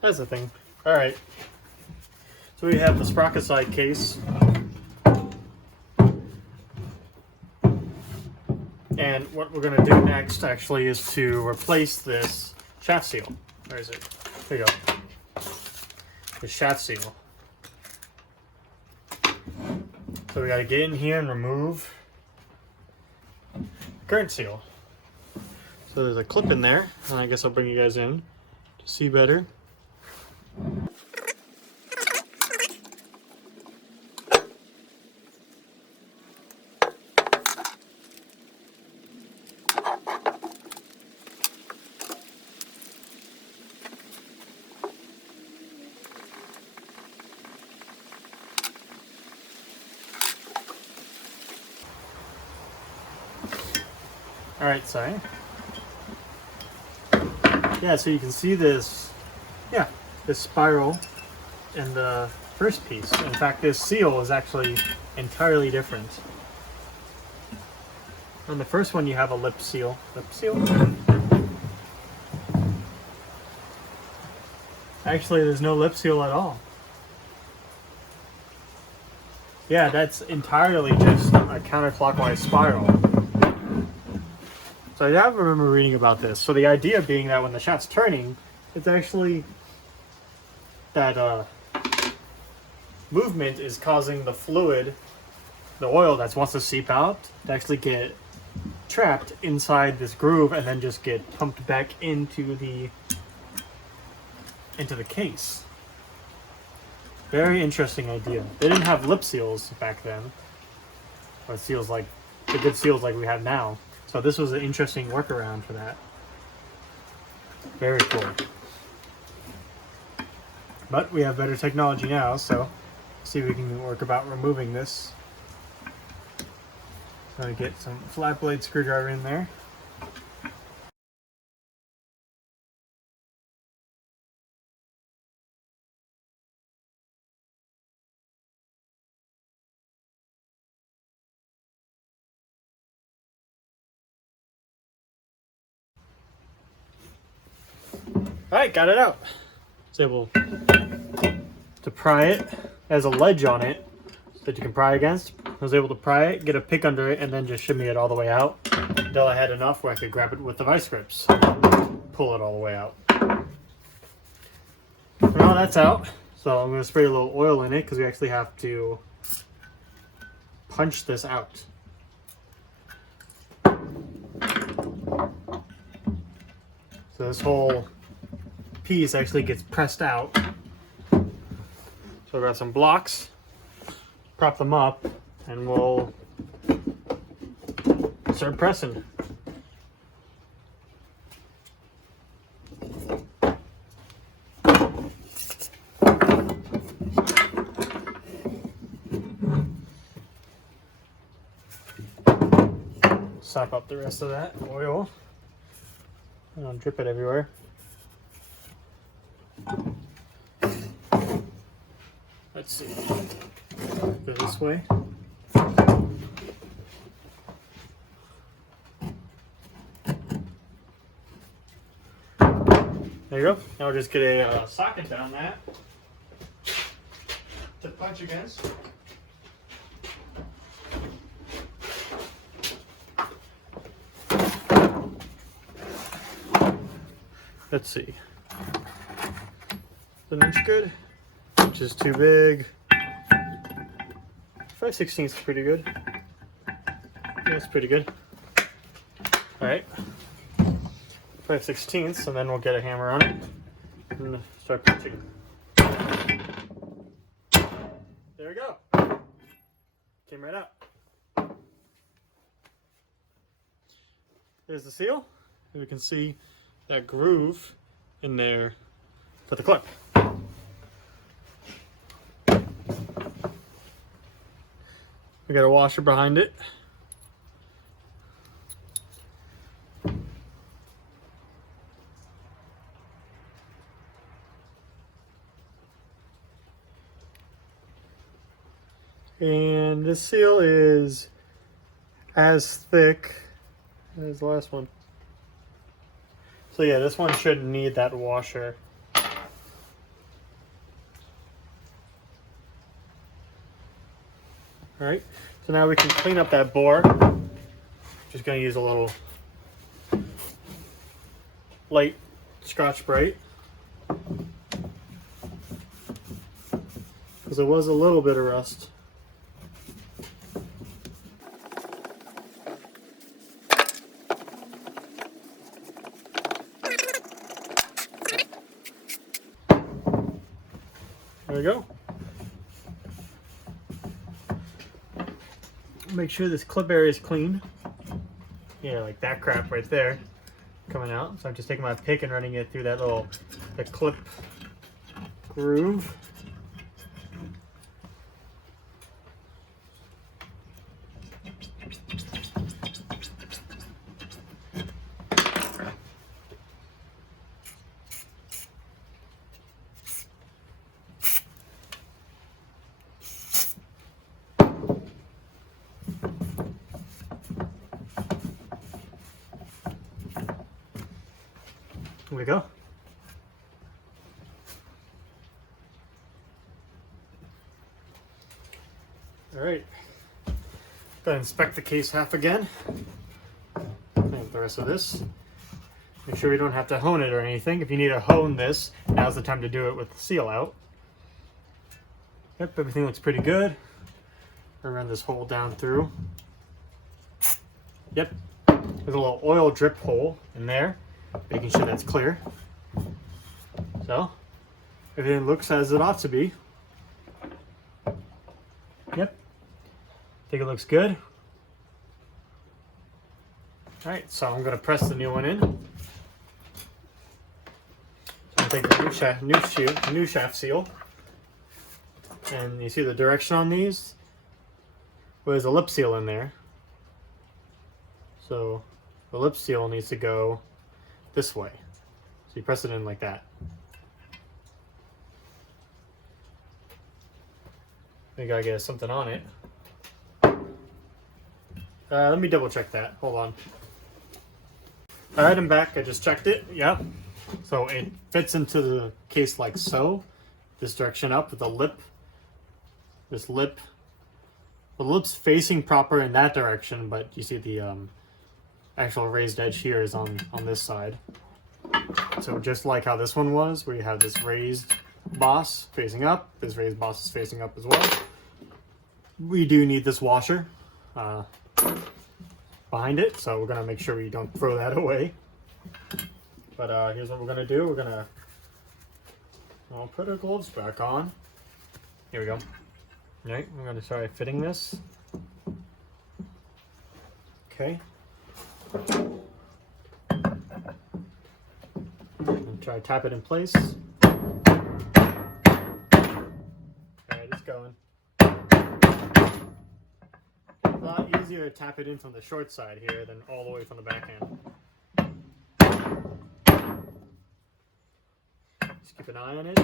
That's the thing. Alright. So we have the sprocket side case. And what we're going to do next actually is to replace this shaft seal. Where is it? There you go. The shaft seal. So we got to get in here and remove the current seal. So there's a clip in there, and I guess I'll bring you guys in to see better. Alright, sorry. Yeah, so you can see this, this spiral in the first piece. In fact, this seal is actually entirely different. On the first one, you have a lip seal. Lip seal? Actually, there's no lip seal at all. Yeah, that's entirely just a counterclockwise spiral. So I remember reading about this. So the idea being that when the shaft's turning, it's actually that movement is causing the fluid, the oil that wants to seep out, to actually get trapped inside this groove and then just get pumped back into the case. Very interesting idea. They didn't have lip seals back then, or seals like the good seals like we have now. So this was an interesting workaround for that. Very cool. But we have better technology now, so see if we can work about removing this. So I get some flat blade screwdriver in there. Alright, got it out. Was able to pry it. It has a ledge on it that you can pry against. I was able to pry it, get a pick under it, and then just shimmy it all the way out until I had enough where I could grab it with the vice grips. Pull it all the way out. Now that's out. So I'm going to spray a little oil in it because we actually have to punch this out. So this whole piece actually gets pressed out. So I've got some blocks, prop them up, and we'll start pressing. Sop up the rest of that oil. I don't drip it everywhere. Let's see. Go this way. There you go. Now we'll just get a socket down that to punch against. Let's see. Is an inch good? Which is too big. 5/16 is pretty good. Yeah, it's pretty good. Alright. 5/16, and then we'll get a hammer on it and start punching. There we go. Came right out. There's the seal. And we can see that groove in there for the clip. We got a washer behind it. And this seal is as thick as the last one. So yeah, this one shouldn't need that washer. All right, so now we can clean up that bore. Just gonna use a little light Scotch-Brite, because there was a little bit of rust. There we go. Make sure this clip area is clean. Yeah, like that crap right there coming out. So I'm just taking my pick and running it through that little clip groove. Here we go. All right. Gonna inspect the case half again. Clean up the rest of this. Make sure we don't have to hone it or anything. If you need to hone this, now's the time to do it with the seal out. Yep, everything looks pretty good. I'll run this hole down through. Yep, there's a little oil drip hole in there, making sure that's clear. So, everything looks as it ought to be. Yep, I think it looks good. All right, so I'm gonna press the new one in. So I'm gonna take the new shaft seal, and you see the direction on these. Well, there's a lip seal in there. So the lip seal needs to go this way. So you press it in like that. We gotta get something on it. Let me double check that. Hold on. All right, I'm back. I just checked it. Yeah. So it fits into the case like so. This direction up with the lip. This lip. The lip's facing proper in that direction, but you see the actual raised edge here is on this side. So just like how this one was, where you have this raised boss facing up, this raised boss is facing up as well. We do need this washer behind it, so we're gonna make sure we don't throw that away. But here's what we're gonna do. I'll put our gloves back on. Here we go. All right, we're gonna try fitting this. Okay. And try to tap it in place. Alright, it's going. A lot easier to tap it in from the short side here than all the way from the backhand. Just keep an eye on it.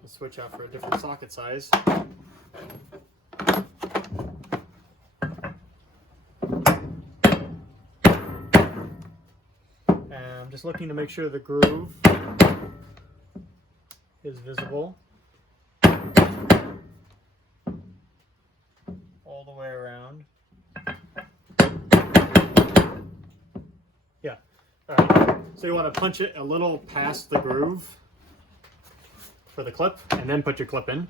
Let's switch out for a different socket size. I'm just looking to make sure the groove is visible all the way around. Yeah. All right. So you want to punch it a little past the groove for the clip, and then put your clip in.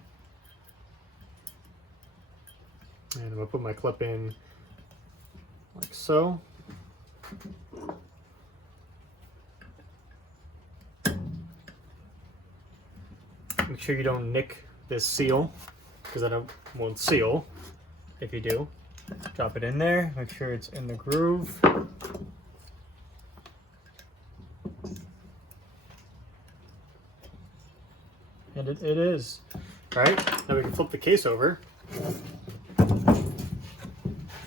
And I'm going to put my clip in like so. Make sure you don't nick this seal, because then it won't seal. If you do, drop it in there, make sure it's in the groove. And it is. All right, now we can flip the case over.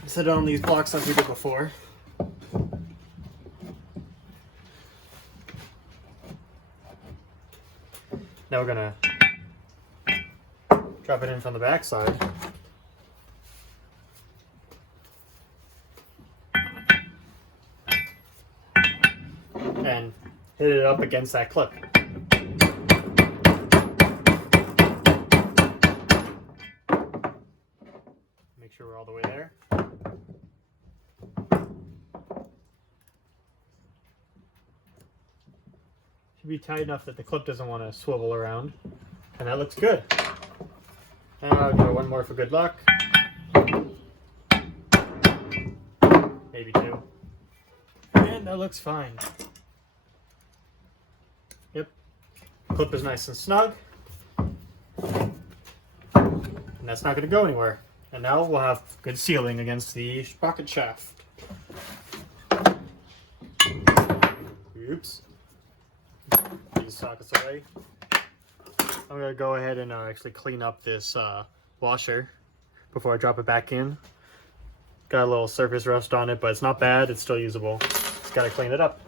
Set it on these blocks like we did before. Now we're gonna drop it in from the back side. And hit it up against that clip. Make sure we're all the way there. Should be tight enough that the clip doesn't want to swivel around. And that looks good. Now I'll do one more for good luck. Maybe two. And that looks fine. Yep. Clip is nice and snug. And that's not going to go anywhere. And now we'll have good sealing against the sprocket shaft. Oops. Get the sockets away. I'm going to go ahead and actually clean up this washer before I drop it back in. Got a little surface rust on it, but it's not bad. It's still usable. Just got to clean it up.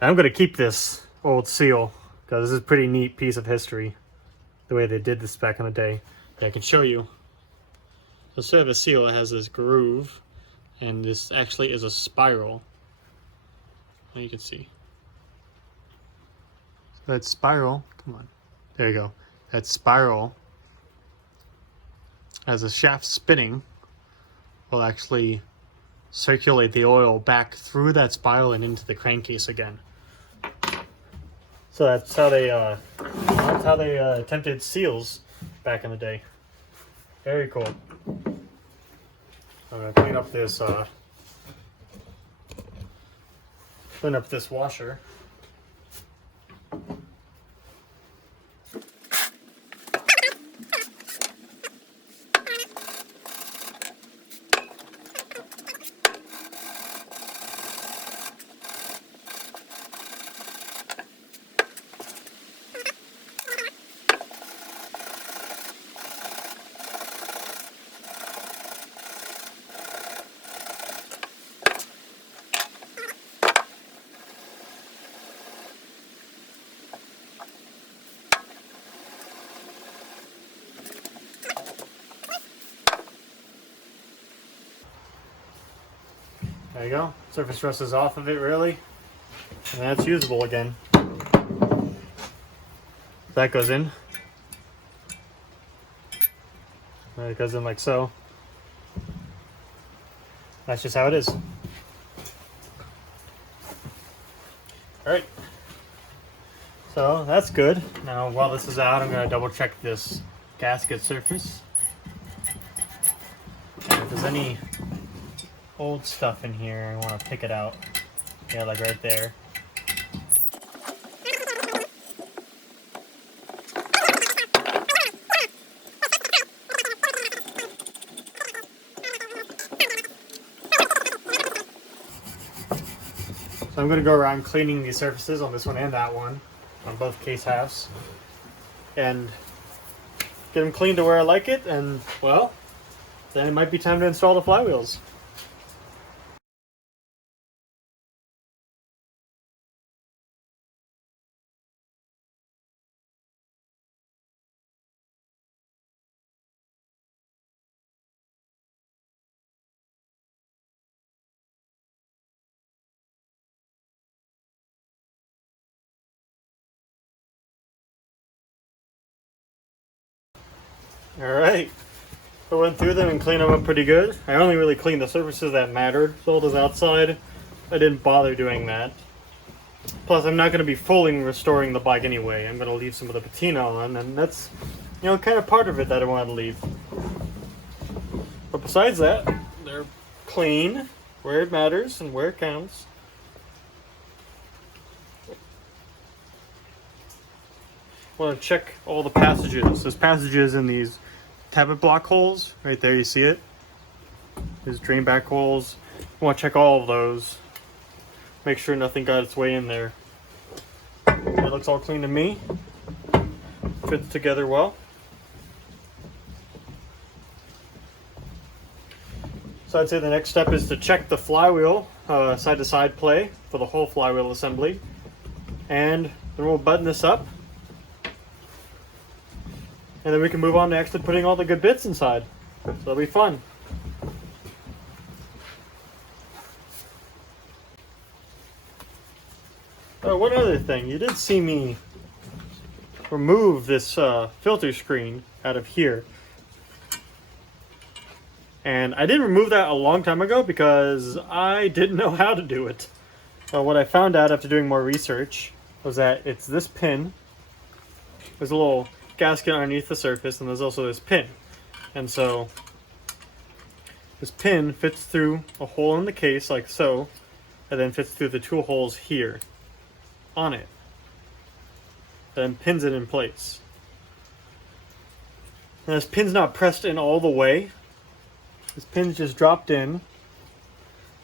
I'm going to keep this old seal because this is a pretty neat piece of history. The way they did this back in the day. I can show you. So instead of a seal, it has this groove, and this actually is a spiral. You can see. So that spiral, come on, there you go. That spiral, as the shaft spinning, will actually circulate the oil back through that spiral and into the crankcase again. So that's how they attempted seals back in the day. Very cool. I'm gonna clean up this washer. There you go. Surface rust is off of it, really. And that's usable again. That goes in. And it goes in like so. That's just how it is. Alright. So that's good. Now while this is out, I'm going to double check this gasket surface. And if there's any old stuff in here, I want to pick it out. Yeah, like right there. So I'm going to go around cleaning these surfaces on this one and that one, on both case halves, and get them clean to where I like it, and well, then it might be time to install the flywheels. Alright, I went through them and cleaned them up pretty good. I only really cleaned the surfaces that mattered. So all this outside, I didn't bother doing that. Plus, I'm not going to be fully restoring the bike anyway. I'm going to leave some of the patina on, and that's, you know, kind of part of it that I wanted to leave. But besides that, they're clean where it matters and where it counts. I want to check all the passages. There's passages in these tappet block holes. Right there, you see it? There's drain back holes. I want to check all of those. Make sure nothing got its way in there. It looks all clean to me. Fits together well. So I'd say the next step is to check the flywheel side-to-side play for the whole flywheel assembly. And then we'll button this up. And then we can move on to actually putting all the good bits inside. So it'll be fun. Oh, one other thing. You did see me remove this filter screen out of here. And I did remove that a long time ago because I didn't know how to do it. But what I found out after doing more research was that it's this pin. There's a little gasket underneath the surface, and there's also this pin. And so this pin fits through a hole in the case like so, and then fits through the two holes here on it. Then pins it in place. And this pin's not pressed in all the way. This pin's just dropped in.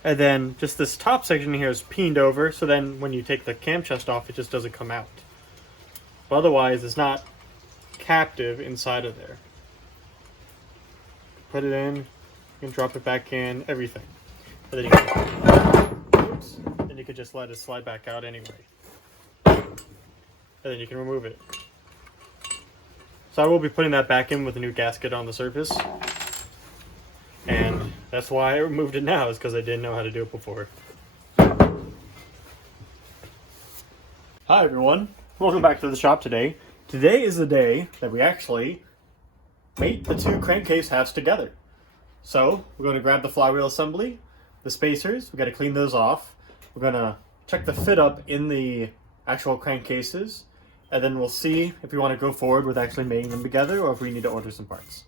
And then just this top section here is peened over, so then when you take the cam chest off, it just doesn't come out. But otherwise, it's not captive inside of there. Put it in, you can drop it back in, everything. And then you can, oops, then you can just let it slide back out anyway. And then you can remove it. So I will be putting that back in with a new gasket on the surface. And that's why I removed it now, is because I didn't know how to do it before. Hi everyone, welcome back to the shop today. Today is the day that we actually mate the two crankcase halves together. So we're going to grab the flywheel assembly, the spacers, we got to clean those off. We're going to check the fit up in the actual crankcases, and then we'll see if we want to go forward with actually mating them together or if we need to order some parts.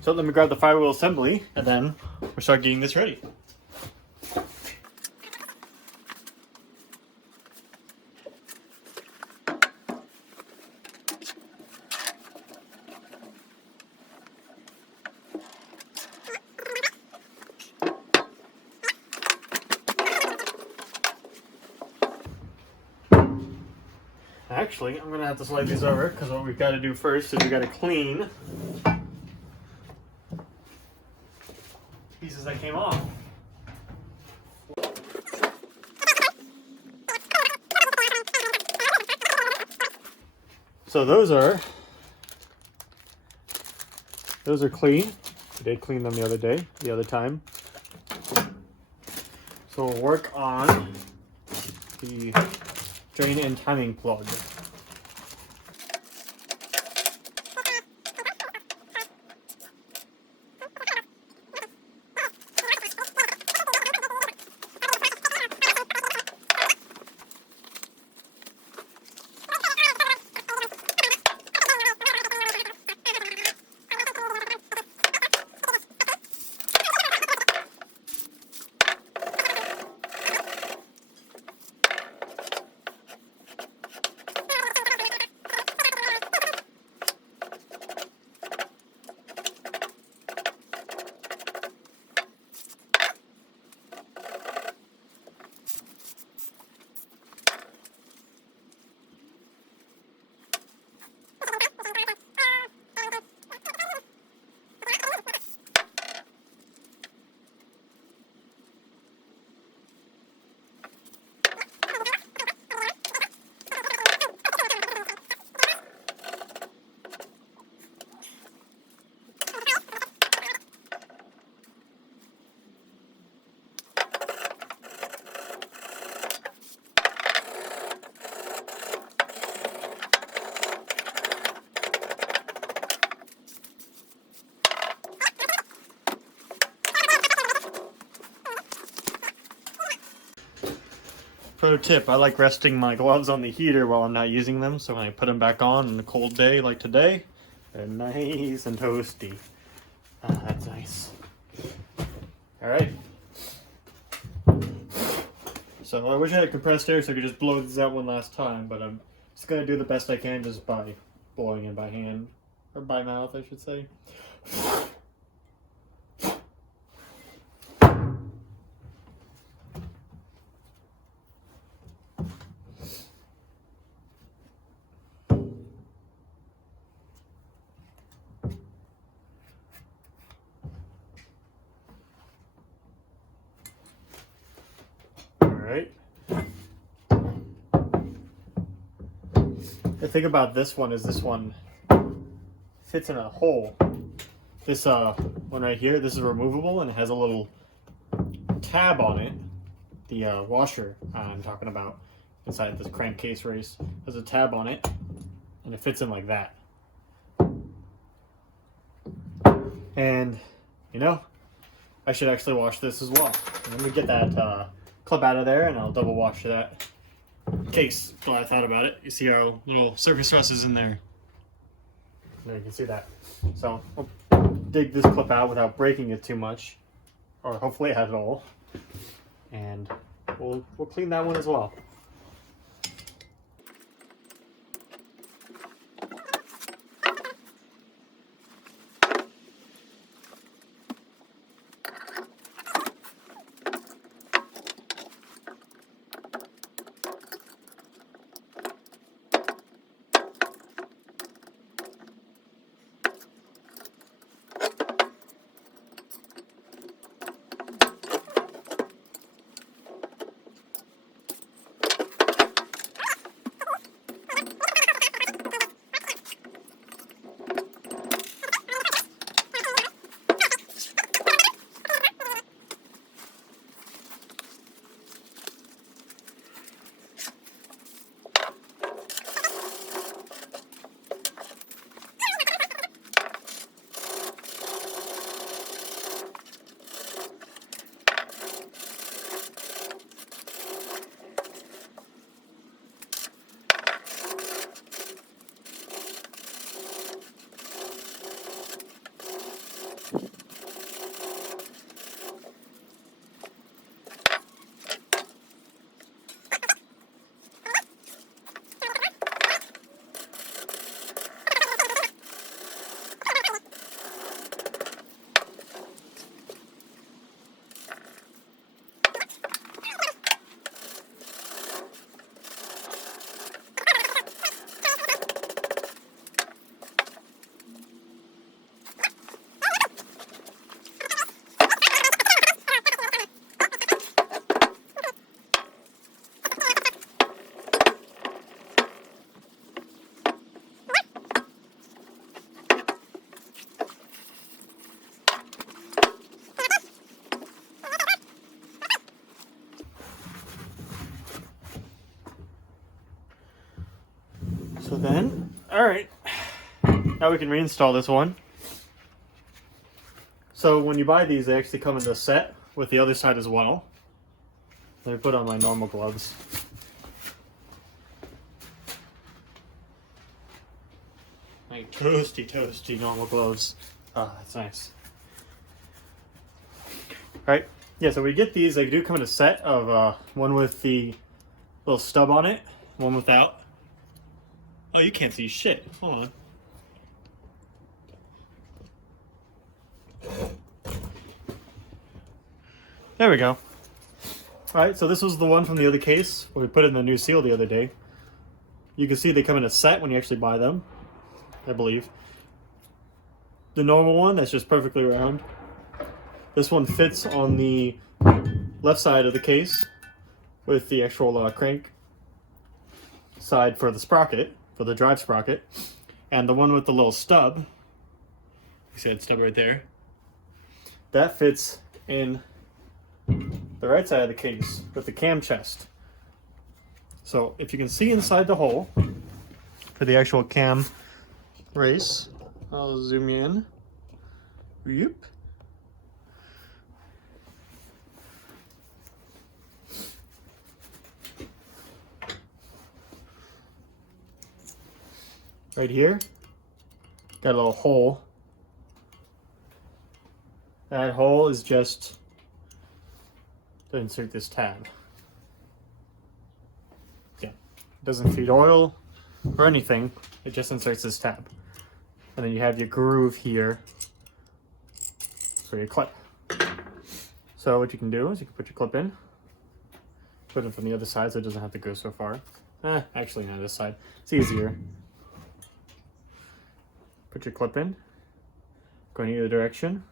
So let me grab the flywheel assembly, and then we'll start getting this ready. Actually, I'm going to have to slide these over, because what we've got to do first is we've got to clean pieces that came off. So those are clean. We did clean them the other time. So we'll work on the drain and timing plug. Pro tip, I like resting my gloves on the heater while I'm not using them, so when I put them back on a cold day like today, they're nice and toasty. Ah, that's nice. Alright. So I wish I had compressed air so I could just blow this out one last time, but I'm just going to do the best I can just by blowing it by hand. Or by mouth, I should say. Alright. The thing about this one is this one fits in a hole. This one right here, this is removable and it has a little tab on it. The washer I'm talking about inside this crankcase race has a tab on it and it fits in like that. And, you know, I should actually wash this as well. Let me get that clip out of there and I'll double wash that case. Glad I thought about it. You see our little surface rust is in there. There you can see that. So we'll dig this clip out without breaking it too much, or hopefully at all. And we'll clean that one as well. So then, all right, now we can reinstall this one. So when you buy these, they actually come in the set with the other side as well. Let me put on my normal gloves. My toasty normal gloves. Ah, that's nice. All right, yeah, so we get these, they do come in a set of one with the little stub on it, one without. Oh, you can't see shit. Hold on. There we go. Alright, so this was the one from the other case where we put in the new seal the other day. You can see they come in a set when you actually buy them, I believe. The normal one, that's just perfectly round. This one fits on the left side of the case with the actual crank side for the sprocket, for the drive sprocket, and the one with the little stub, you see that stub right there, that fits in the right side of the case with the cam chest. So if you can see inside the hole for the actual cam race, I'll zoom in. Yep. Right here, got a little hole. That hole is just to insert this tab. Yeah, it doesn't feed oil or anything, it just inserts this tab. And then you have your groove here for your clip. So what you can do is you can put your clip in, put it from the other side so it doesn't have to go so far. Actually not this side, it's easier. Put your clip in, go in either direction.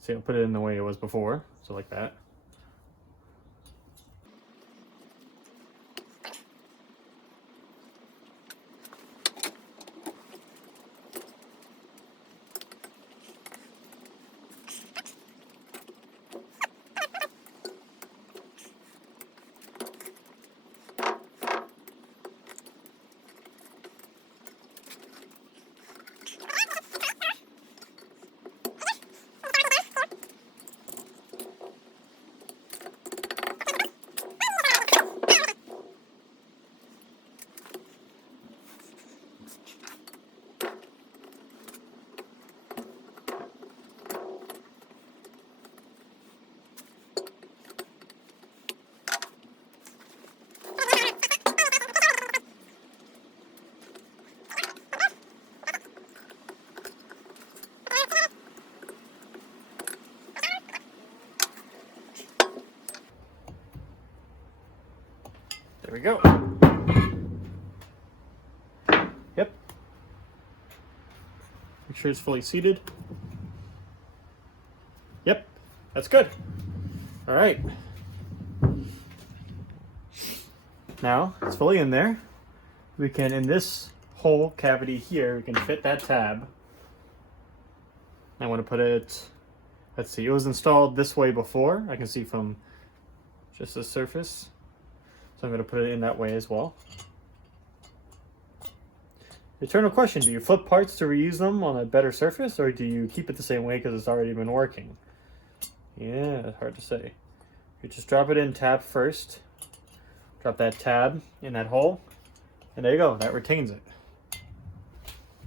See, I'll put it in the way it was before, so like that. There we go. Yep. Make sure it's fully seated. Yep, that's good. All right. Now it's fully in there. We can, in this hole cavity here, we can fit that tab. I want to put it, let's see, it was installed this way before. I can see from just the surface. So I'm going to put it in that way as well. Eternal question, do you flip parts to reuse them on a better surface, or do you keep it the same way because it's already been working? Yeah, it's hard to say. You just drop it in tab first. Drop that tab in that hole, and there you go. That retains it.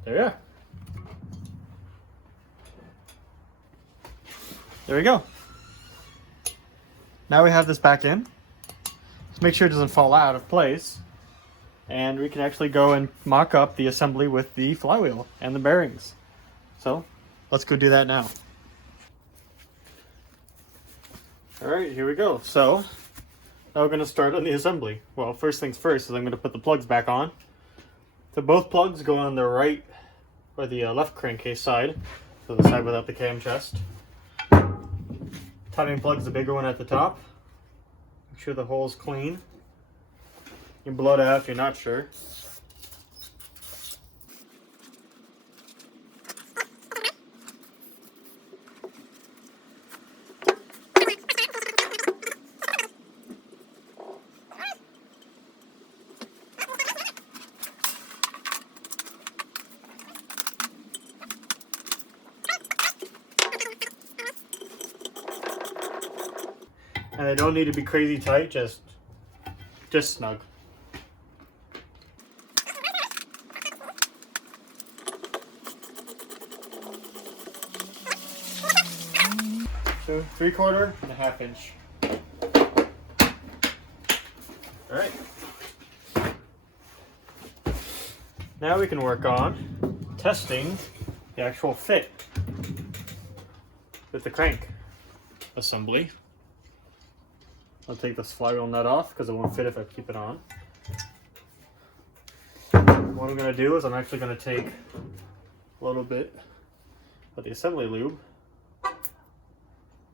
There you are. There we go. Now we have this back in. Let's make sure it doesn't fall out of place. And we can actually go and mock up the assembly with the flywheel and the bearings. So let's go do that now. All right, here we go. So now we're going to start on the assembly. Well, first things first is I'm going to put the plugs back on. So both plugs go on the right or the left crankcase side, so the side without the cam chest. Timing plug's the bigger one at the top. Make sure the hole's clean. You can blow it out if you're not sure. And they don't need to be crazy tight, just snug. So 3/4 and a 1/2 inch. All right. Now we can work on testing the actual fit with the crank assembly. I'll take this flywheel nut off because it won't fit if I keep it on. What I'm going to do is I'm actually going to take a little bit of the assembly lube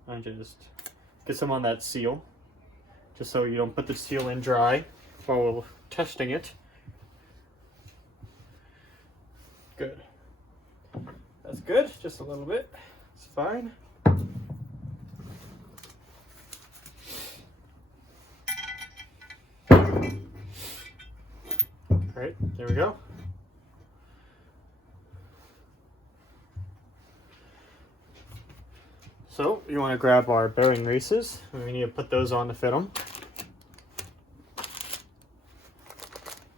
and just get some on that seal, just so you don't put the seal in dry while we're testing it. Good. That's good. Just a little bit. It's fine. All right, there we go. So you want to grab our bearing races, and we need to put those on to fit them.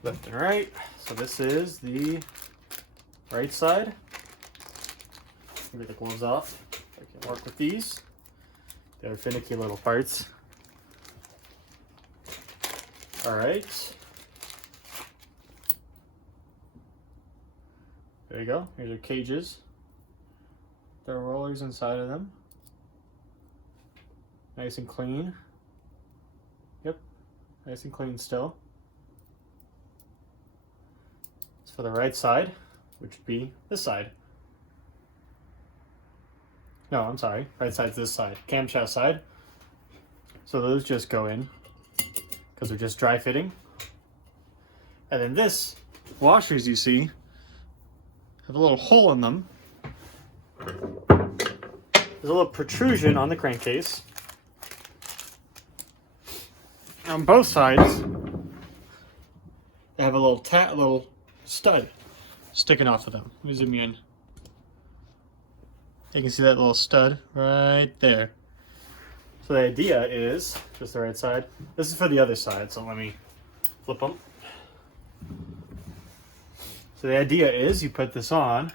Left and right. So this is the right side. Get the gloves off. I can work with these. They're finicky little parts. All right. There you go. Here's our cages. There are rollers inside of them. Nice and clean. Yep. Nice and clean still. It's for the right side, which would be this side. No, I'm sorry. Right side's this side. Camshaft side. So those just go in because they're just dry fitting. And then this washers you see have a little hole in them. There's a little protrusion on the crankcase. On both sides, they have a little stud sticking off of them. Let me zoom in. You can see that little stud right there. So the idea is, just the right side. This is for the other side, so let me flip them. So the idea is you put this on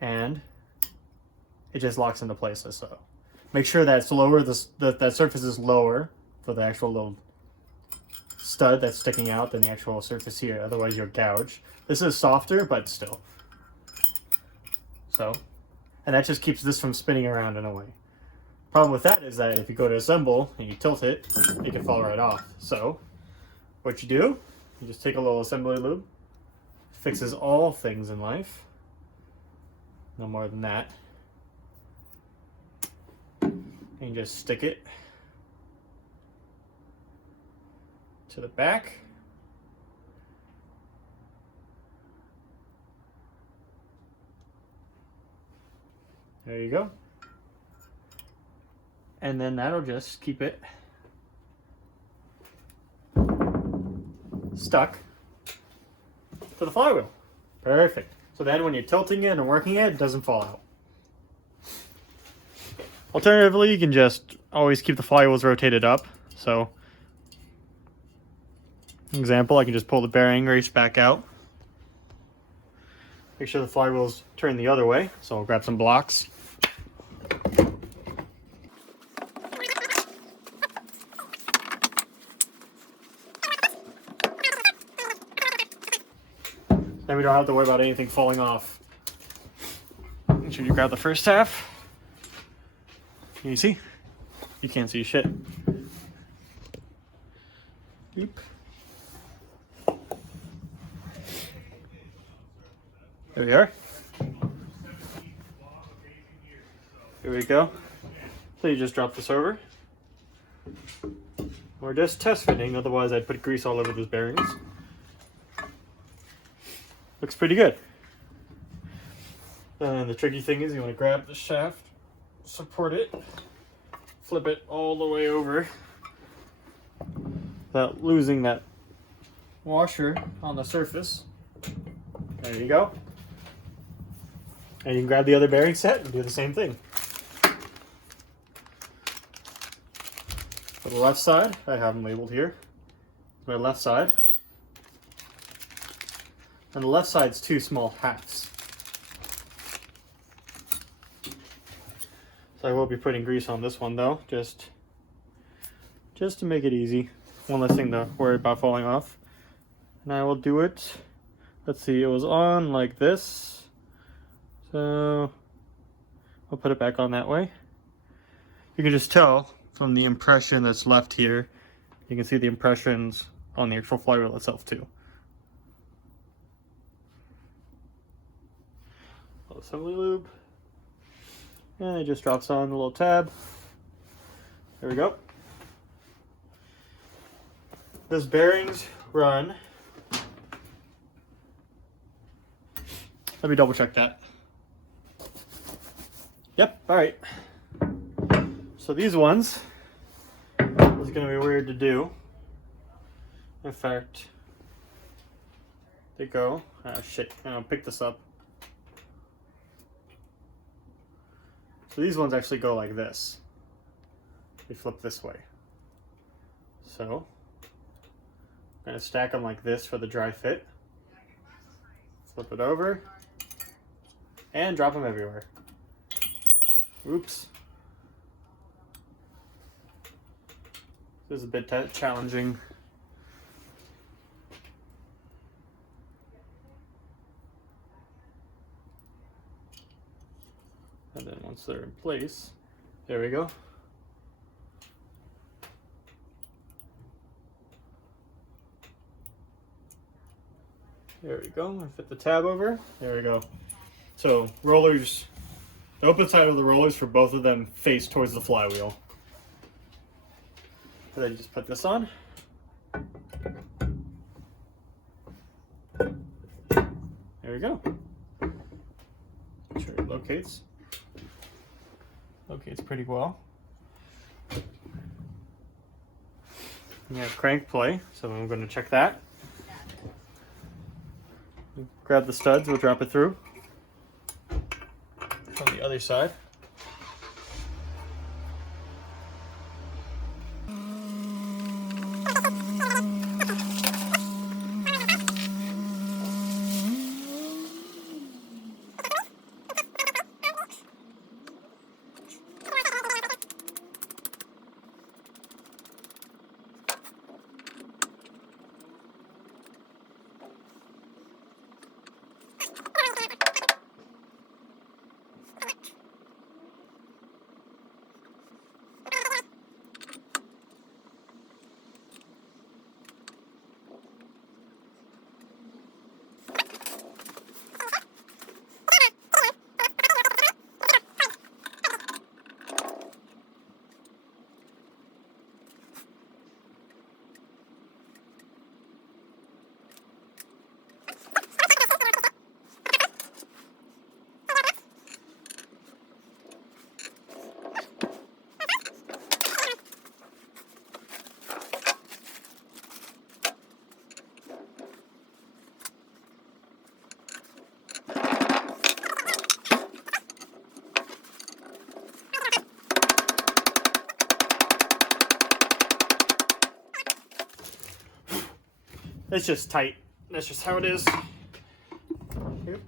and it just locks into place as so. Make sure that it's lower, that surface is lower for the actual little stud that's sticking out than the actual surface here, otherwise you'll gouge. This is softer, but still. So, and that just keeps this from spinning around in a way. Problem with that is that if you go to assemble and you tilt it, it can fall right off. So, what you do, you just take a little assembly lube. Fixes all things in life. No more than that. And you just stick it to the back. There you go. And then that'll just keep it stuck to the flywheel. Perfect. So then when you're tilting it and working it, it doesn't fall out. Alternatively, you can just always keep the flywheels rotated up. So, example, I can just pull the bearing race back out. Make sure the flywheels turn the other way. So I'll grab some blocks. Then we don't have to worry about anything falling off. Make sure you grab the first half. Can you see? You can't see shit. Oop. There we are. Here we go. So you just drop this over. We're just test fitting, otherwise I'd put grease all over those bearings. Looks pretty good. And the tricky thing is you want to grab the shaft, support it, flip it all the way over without losing that washer on the surface. There you go. And you can grab the other bearing set and do the same thing. For the left side, I have them labeled here. My left side. And the left side's 2 small halves. So I will be putting grease on this one though, just to make it easy. One less thing to worry about falling off. And I will do it. Let's see, it was on like this. So I'll put it back on that way. You can just tell from the impression that's left here. You can see the impressions on the actual flywheel itself too. Assembly lube, and it just drops on the little tab. There we go. Those bearings run. Let me double check that. Yep, all right. So these ones, this is gonna be weird to do. In fact, they go, ah shit, I'll pick this up. So these ones actually go like this. They flip this way. So I'm going to stack them like this for the dry fit. Flip it over and drop them everywhere. Oops. This is a bit challenging. And then once they're in place, there we go. There we go. I fit the tab over. There we go. So rollers, the open side of the rollers for both of them face towards the flywheel. And then you just put this on. There we go. Make sure it locates. Locates pretty well. You have crank play, so I'm going to check that. Grab the studs, we'll drop it through. On the other side. It's just tight. That's just how it is. Yep.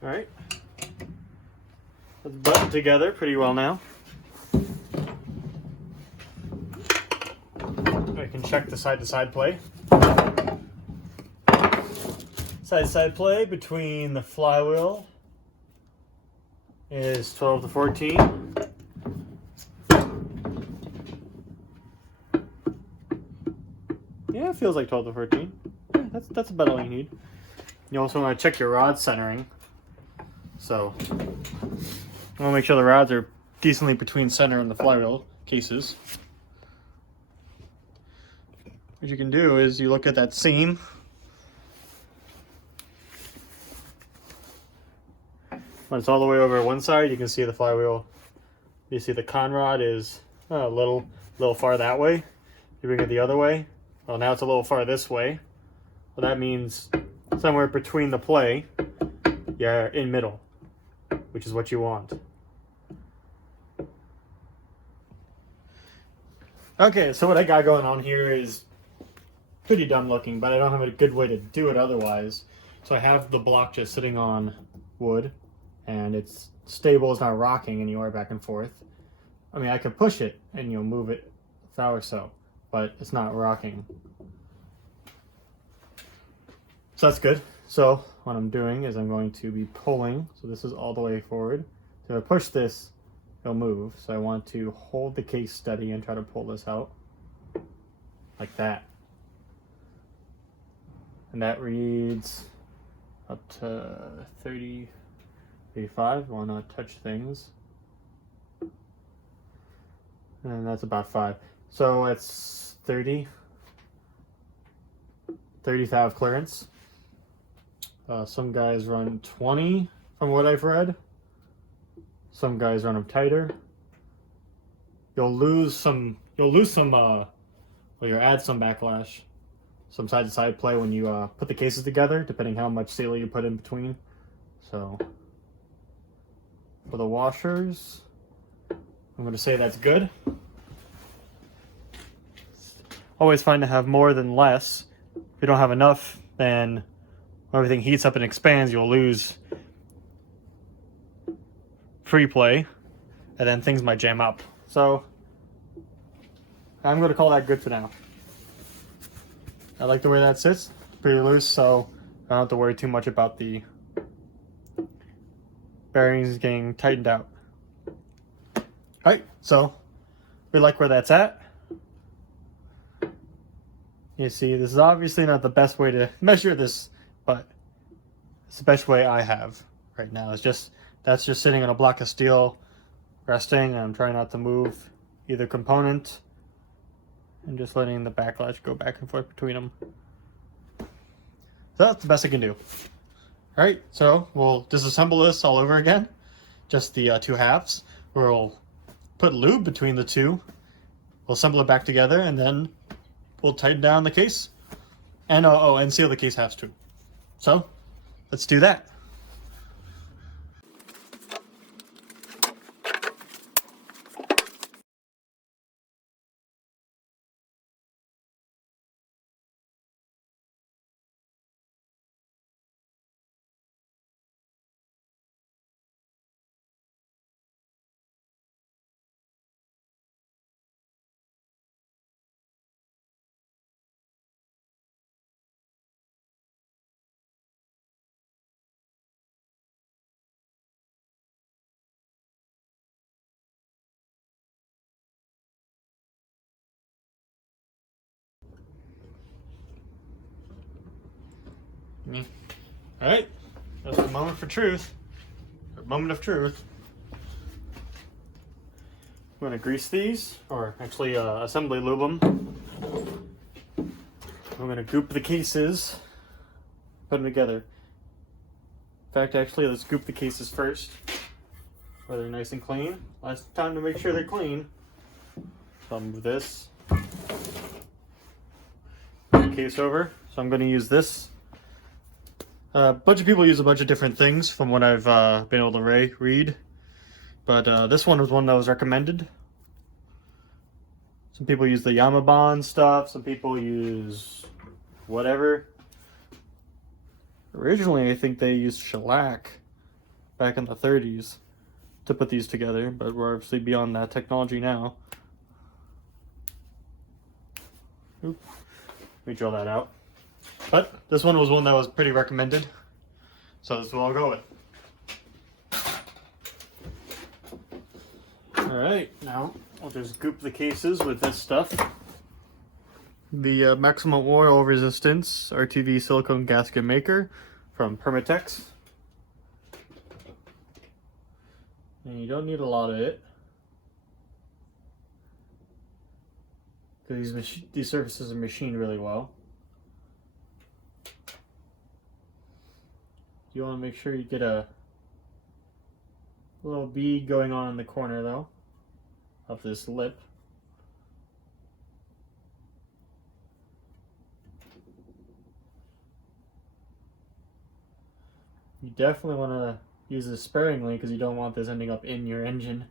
All right, let's button together pretty well now. I can check the side-to-side play. Side-to-side play between the flywheel is 12 to 14. Yeah, it feels like 12 to 14. Yeah, that's about all you need. You also want to check your rod centering. So, I want to make sure the rods are decently between center and the flywheel cases. What you can do is you look at that seam. When it's all the way over one side, you can see the flywheel. You see the con rod is a little far that way. You bring it the other way. Well, now it's a little far this way. Well, that means somewhere between the play, you're in middle, which is what you want. Okay, so what I got going on here is pretty dumb looking, but I don't have a good way to do it otherwise. So I have the block just sitting on wood, and it's stable, it's not rocking anywhere back and forth. I mean, I could push it and move it a thou or so, but it's not rocking. So that's good. So what I'm doing is I'm going to be pulling. So this is all the way forward. So if I push this, it'll move. So I want to hold the case steady and try to pull this out like that. And that reads up to 30, 35. Want to touch things. And that's about 5. So it's 30 thou clearance. Some guys run 20 from what I've read. Some guys run them tighter. You'll lose some, well, you'll add some backlash, some side-to-side play when you put the cases together, depending how much sealer you put in between. So for the washers, I'm going to say that's good. Always fine to have more than less. If you don't have enough, then when everything heats up and expands, you'll lose free play, and then things might jam up. So I'm going to call that good for now. I like the way that sits, pretty loose, so I don't have to worry too much about the bearings getting tightened out. Alright, so we like where that's at. You see, this is obviously not the best way to measure this, but it's the best way I have right now. It's just, that's just sitting on a block of steel, resting, and I'm trying not to move either component, and just letting the backlash go back and forth between them. So that's the best I can do. Alright, so we'll disassemble this all over again. Just the two halves. We'll put lube between the two. We'll assemble it back together, and then we'll tighten down the case. And and seal the case halves too. So, let's do that. Alright, that's the moment for truth. A moment of truth. I'm going to grease these, or actually assembly lube them. I'm going to goop the cases, put them together. In fact, actually, let's goop the cases first. So they're nice and clean. Last time to make sure they're clean. So I'll move this case over. So I'm going to use this. A bunch of people use a bunch of different things from what I've been able to read. But this one was one that was recommended. Some people use the Yamabond stuff. Some people use whatever. Originally, I think they used shellac back in the 30s to put these together, but we're obviously beyond that technology now. Oop. Let me drill that out. But this one was one that was pretty recommended, so this is what I'll go with. Alright, now I'll just goop the cases with this stuff. The maximum oil resistance RTV silicone gasket maker from Permatex. And you don't need a lot of it, because these surfaces are machined really well. You want to make sure you get a little bead going on in the corner though of this lip. You definitely want to use this sparingly because you don't want this ending up in your engine.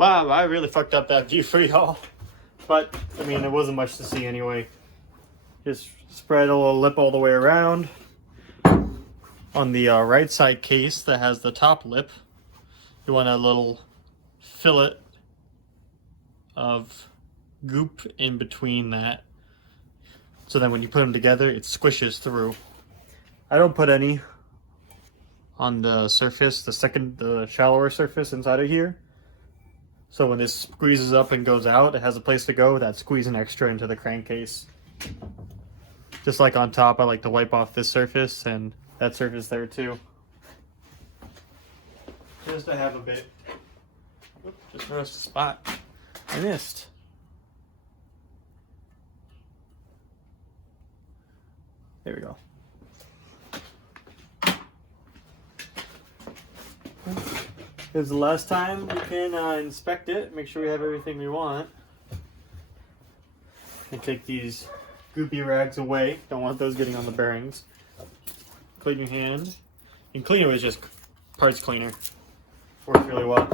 Wow, I really fucked up that view for y'all. But, I mean, there wasn't much to see anyway. Just spread a little lip all the way around. On the right side case that has the top lip, you want a little fillet of goop in between that. So then when you put them together, it squishes through. I don't put any on the surface, the shallower surface inside of here. So when this squeezes up and goes out, it has a place to go without squeezing extra into the crankcase. Just like on top, I like to wipe off this surface and that surface there too. Just to have a bit. Oops, just noticed a spot I missed. There we go. This is the last time we can inspect it, make sure we have everything we want. And take these goopy rags away. Don't want those getting on the bearings. Clean your hand. You can clean it with just parts cleaner. Works really well.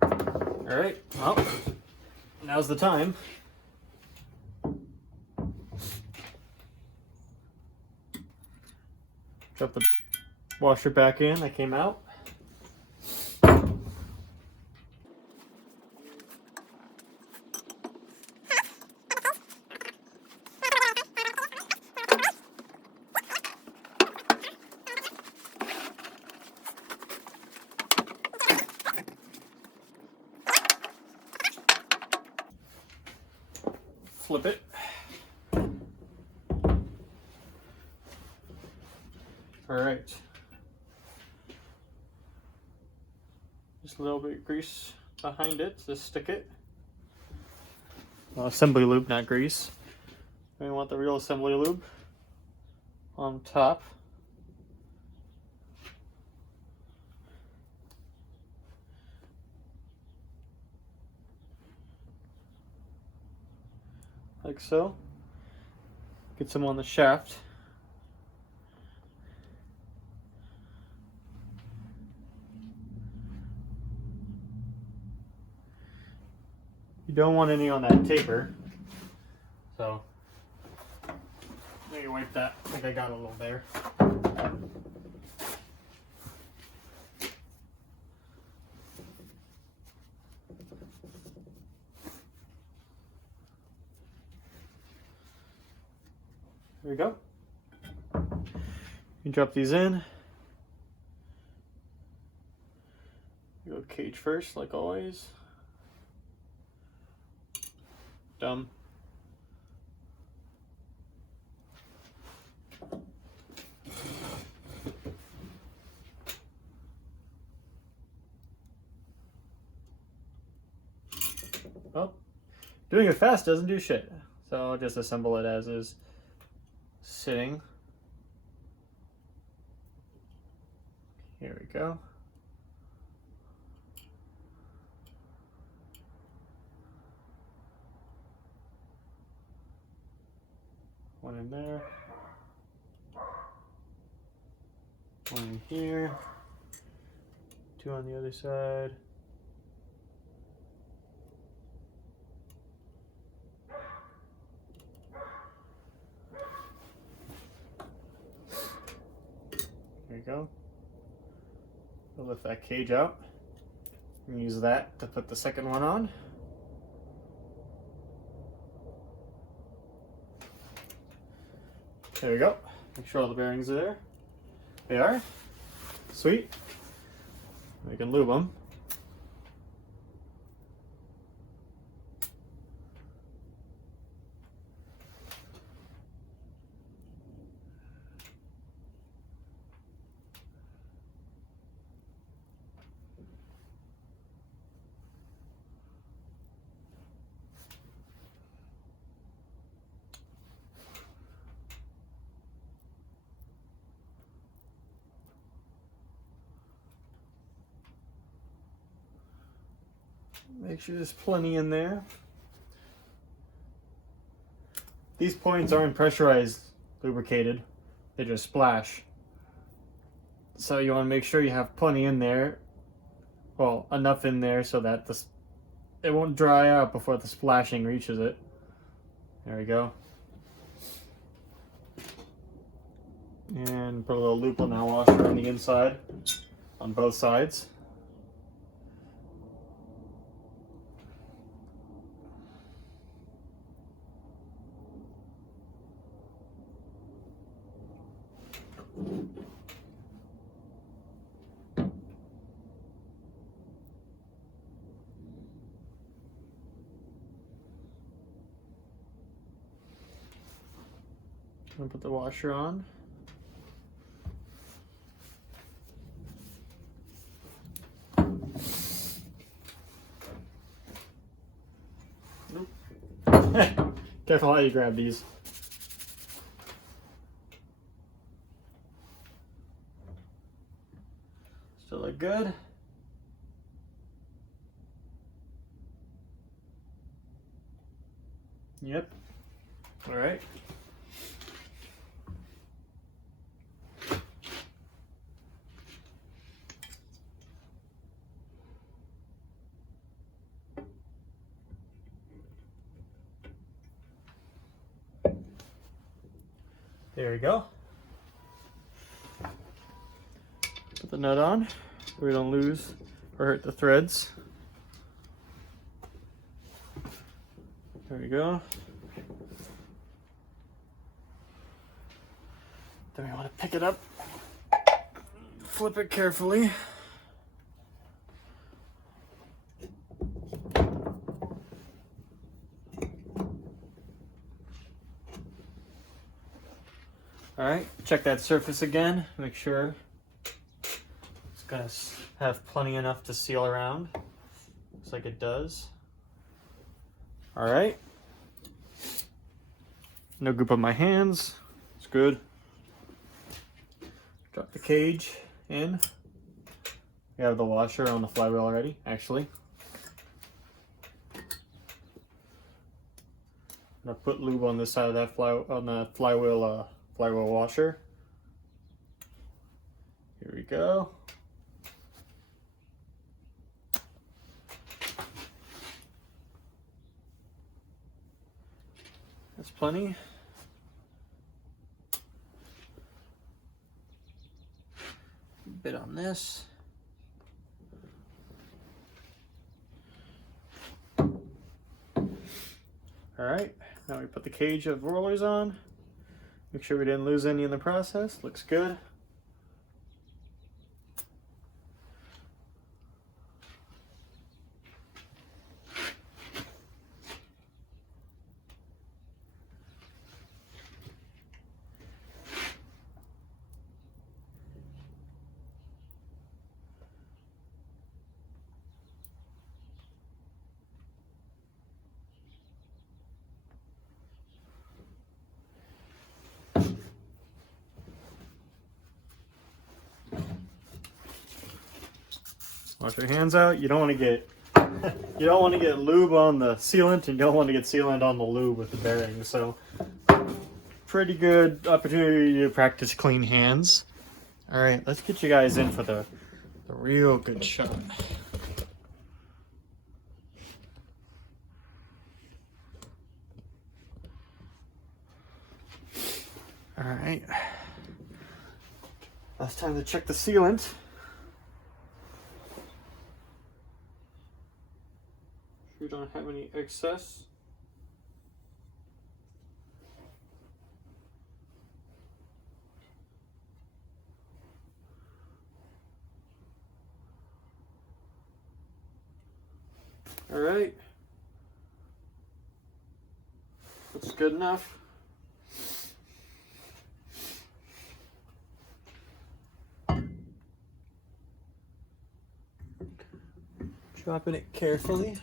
Alright, well, now's the time. Drop the washer back in that came out. Flip it. All right. Just a little bit of grease behind it to stick it. Well, assembly lube, not grease. We want the real assembly lube on top. Like so. Get some on the shaft. You don't want any on that taper. So, maybe wipe that. I think I got a little there. There we go. You drop these in. You go cage first, like always. Dumb. Well, doing it fast doesn't do shit. So I'll just assemble it as is. Sitting. Here we go. One in there. One in here. Two on the other side. There you go. We'll lift that cage up and use that to put the second one on. There we go. Make sure all the bearings are there. They are. Sweet. We can lube them. Make sure there's plenty in there. These points aren't pressurized, lubricated. They just splash. So you want to make sure you have plenty in there well, enough in there so that it won't dry out before the splashing reaches it. There we go. And put a little loop on that washer on the inside, on both sides. And put the washer on. Careful how you grab these. Still look good. Yep. All right. There we go. Put the nut on so we don't lose or hurt the threads. There we go. Then we want to pick it up, flip it carefully. Alright, check that surface again, make sure it's gonna have plenty enough to seal around. Looks like it does. Alright. No goop on my hands, it's good. Drop the cage in. We have the washer on the flywheel already, actually. I'm gonna put lube on this side of that flywheel washer. Here we go. That's plenty. A bit on this. All right, now we put the cage of rollers on. Make sure we didn't lose any in the process. Looks good. Wash your hands out. You don't want to get lube on the sealant, and you don't want to get sealant on the lube with the bearings. So pretty good opportunity to practice clean hands. All right, let's get you guys in for the real good shot. All right, last time to check the sealant. We don't have any excess. All right, that's good enough. Dropping it carefully.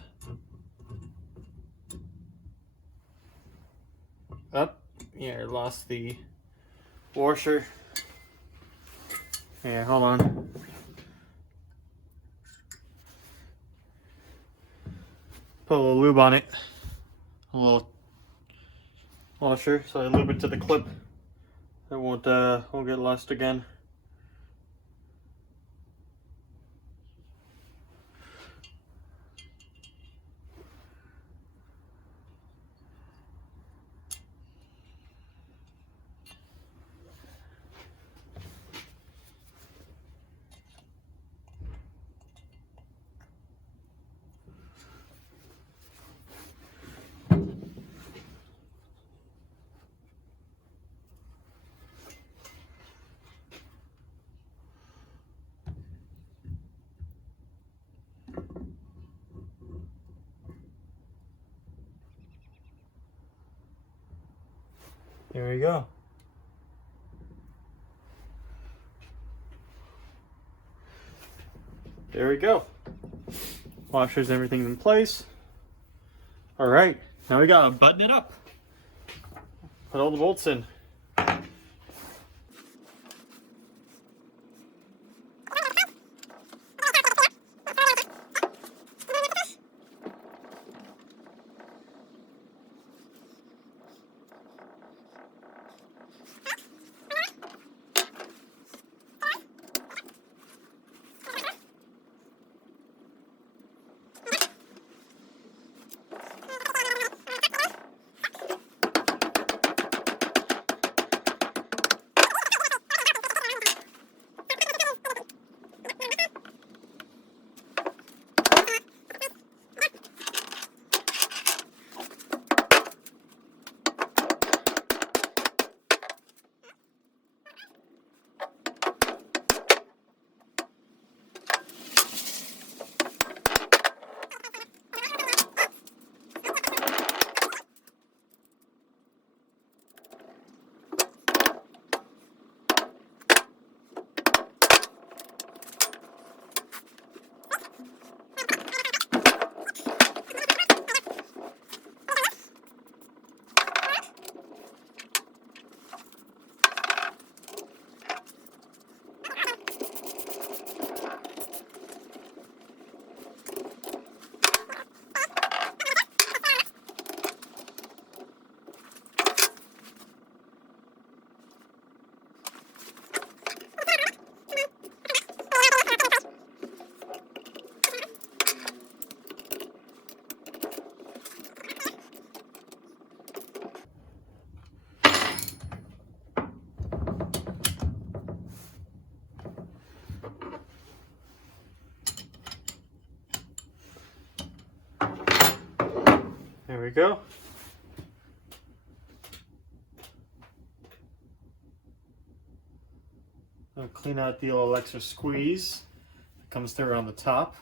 Up. Yeah, I lost the washer. Yeah, hold on. Put a little lube on it. A little washer, so I lube it to the clip. It won't get lost again. Here we go. There we go. Washers, everything's in place. All right, now we gotta button it up. Put all the bolts in. There we go. I'll clean out the little extra squeeze that comes through on the top.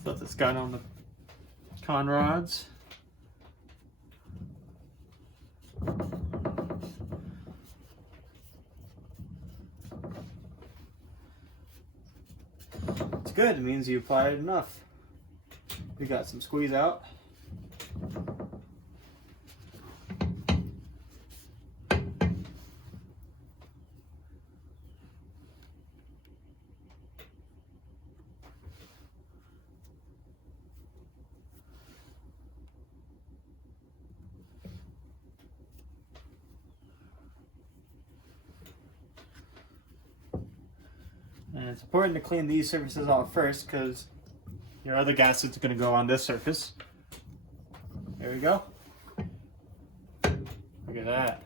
Stuff that's got on the con rods. It's good, it means you applied enough. We got some squeeze out. And it's important to clean these surfaces off first because your other gasket's going to go on this surface. There we go. Look at that.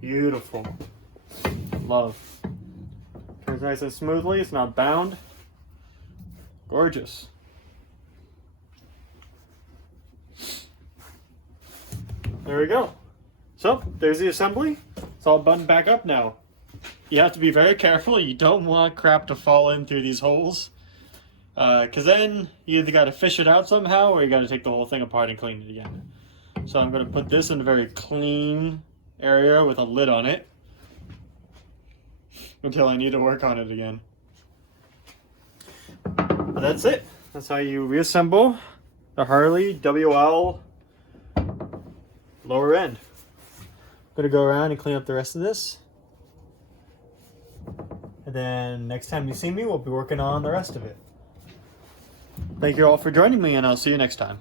Beautiful. Love. Turns nice and smoothly. It's not bound. Gorgeous. There we go. So there's the assembly. It's all buttoned back up now. You have to be very careful. You don't want crap to fall in through these holes. Because then you either got to fish it out somehow or you got to take the whole thing apart and clean it again. So I'm going to put this in a very clean area with a lid on it until I need to work on it again. But that's it. That's how you reassemble the Harley WL lower end. I'm gonna go around and clean up the rest of this. And then next time you see me, we'll be working on the rest of it. Thank you all for joining me, and I'll see you next time.